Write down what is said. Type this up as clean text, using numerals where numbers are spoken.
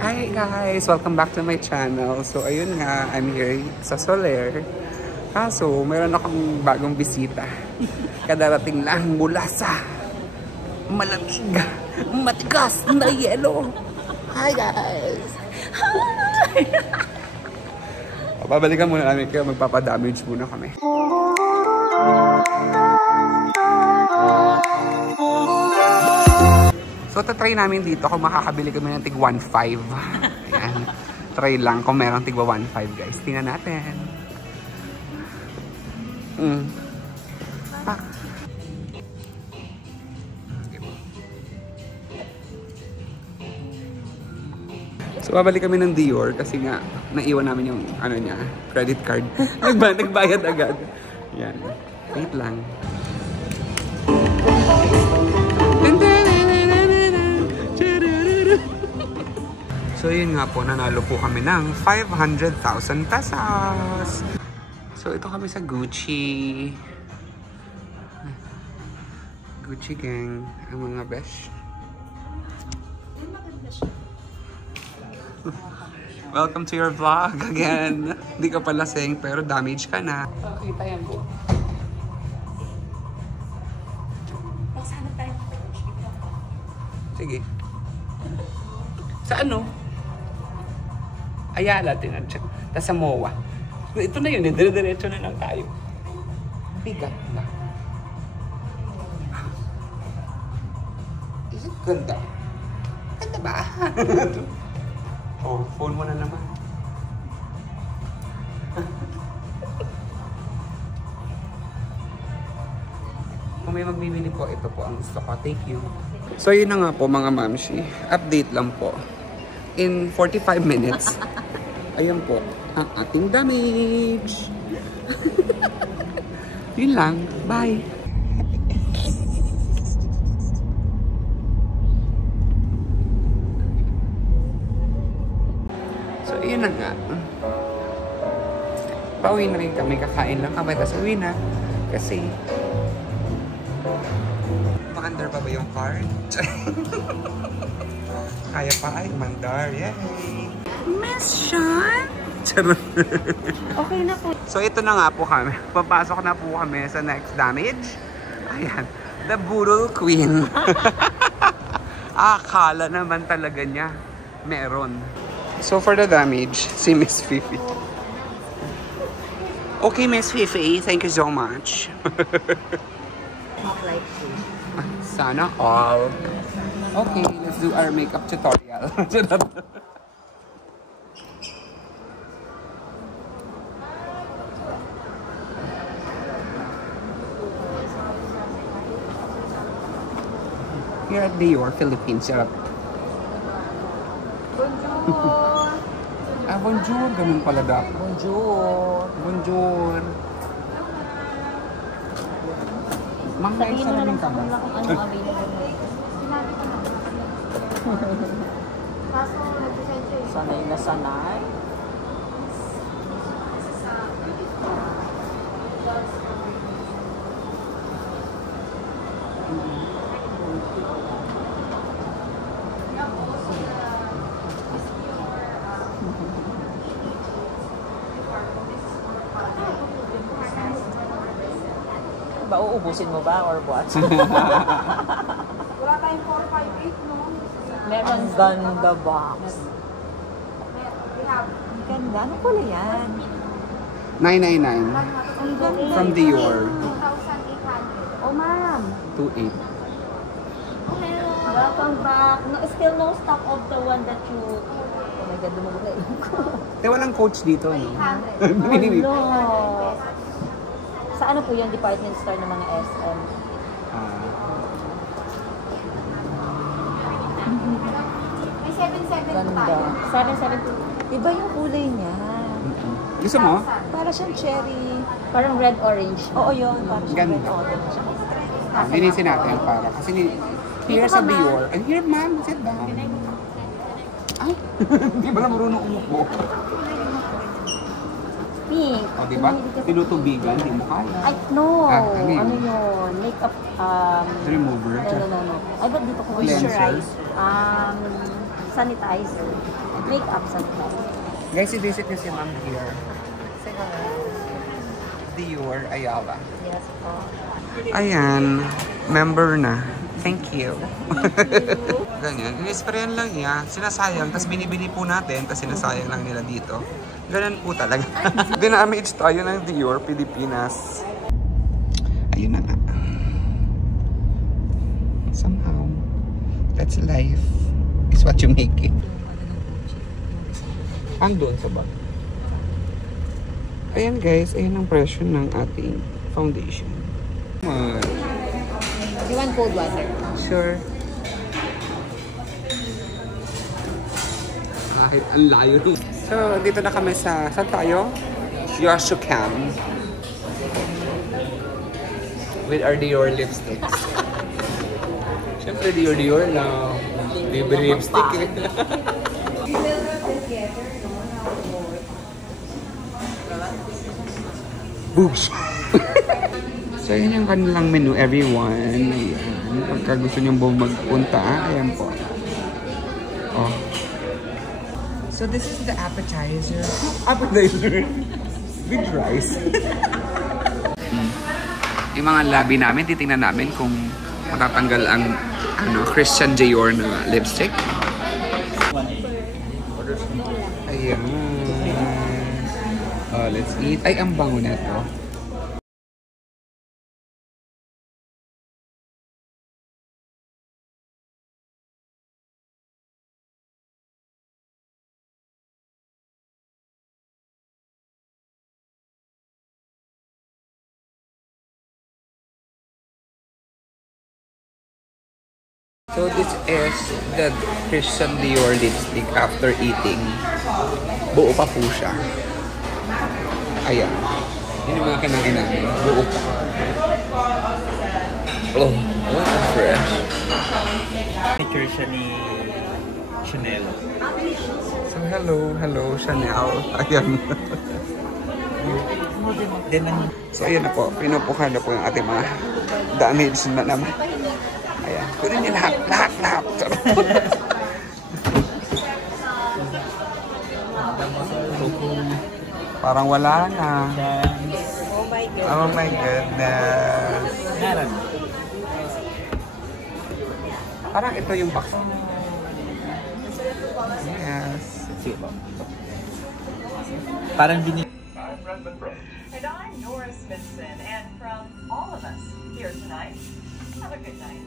Hi guys! Welcome back to my channel. So ayun nga, I'm here sa Soler. Kaso, meron akong bagong bisita. Kadarating lang mula sa malamig, matigas na yelo. Hi guys! Hi! Babalikan muna namin kayo, magpapadamage muna kami. So, tatry namin dito kung makakabili kami ng tig 1.5. Ayan. Try lang kung meron tig 1.5 guys. Tingnan natin. Pak. So, babalik kami ng Dior kasi nga naiwan namin yung ano niya, credit card. Nagbayad agad. Yan. Wait lang. So yun nga po, nanalo po kami ng 500,000 pesos. So ito kami sa Gucci. Gucci gang, ang mga besh. Welcome to your vlog again. Hindi ka pa lasing pero damage ka na. Kita yan po. Sige. Sa ano? Ayala, tinadya. Tapos sa MOA. Ito na yun, dire-diretso na lang tayo. Bigat na. Ganda. Ganda ba? Oh, phone mo na naman. Kung may magbibili po, ito po ang gusto ko. Thank you. So yun na nga po mga mamshi. Update lang po. In 45 minutes, ayun po, ang ating damage. Yun lang. Bye! So, yun na nga. Pauwi na rin kami. Kakain lang kami. Tapos uwi na. Kasi, ma-under pa ba yung card? Kaya pa ay mandar. Yay! Miss Sean! Okay na po. So ito na nga po kami. Papasok na po kami sa next damage. Ayan. The Burul Queen. Akala naman talaga niya meron. So for the damage, si Miss Fifi. Okay, Miss Fifi. Thank you so much. Sana all. Okay, let's do our makeup tutorial. Here at Dior, Philippines. Sarap. Bonjour! Bonjour. Ganun pala dapat. Bonjour. Bonjour. Ma'am, may salamin ka ba? Ano sanay na sanay. Ba, uubusin mo ba or what? Wala tayong 458, no? Meron ganda box. We have. Ang ganda. Ano pala yan? 999 from Dior. 2,800. Oh, ma'am. 28. Welcome back. No, still no stock of the one that you... Oh my God, dumulog na ilong ko. Walang coach dito, no? 800. No. Sa ano po yung department store ng mga SM? May 772 Ganda. tayo. 772. Iba yung kulay niya. Gusto mo? Para siyang cherry. Parang red-orange. Oo yun. Para siyang Ganda. red orange. Linisin natin para. Kasi here sa Dior. And here, ma'am. Sit down. Ay, hindi ba na marunong umupo? Pink. O, diba? Tinutubigan, hindi mo kaya. Ay, no. Ano yun? Ano yun? Makeup, Remover. no. Ay, ba't dito ko Cleanser. moisturize? sanitizer. Makeup sanitizer. Guys, i-visit niyo si Ma'am here. Say hello. Dior Ayala. Yes po. Ayan, member na. Thank you. Ganyan. Inisprayan lang niya. Sinasayang. Tapos binibili po natin. Tapos sinasayang lang nila dito. Ganyan po talaga. Dinamage tayo ng Dior Pilipinas. Ayun na nga. Somehow, that's life. It's what you make it. Ang doon sa bag. Ayan guys, ayan ang presyo ng ating foundation. You want cold water? Sure. Kahit ang layo. So, dito na kami sa, saan tayo? Yoshukan. With our Dior lipsticks. Siyempre, Dior na. Libre lipstick eh. Boosh! So, yun yung kanilang menu, everyone. Ayan. Pagka gusto nyo magpunta, ayan po. Oh. So, this is the appetizer. Appetizer! With rice. Yung mga labi namin, titingnan namin kung matatanggal ang Christian Dior na lipstick. Ayan. Oh, let's eat. Ay, ang bango na ito. So this is the Christian Dior lipstick after eating. Buo pa po siya. Ayan. Yun yung mga kinain namin. Buo pa. Oh, what a fresh. Picture siya ni Chanel. So hello Chanel. Ayan. So ayan na po. Pinupukan na po yung ating mga damage na naman. Ayan. Kunin niyo lahat. Parang wala na. Oh my goodness. Parang ito yung box. Yes. Parang bini... And I'm Nora Smithson, and from all of us here tonight, have a good night.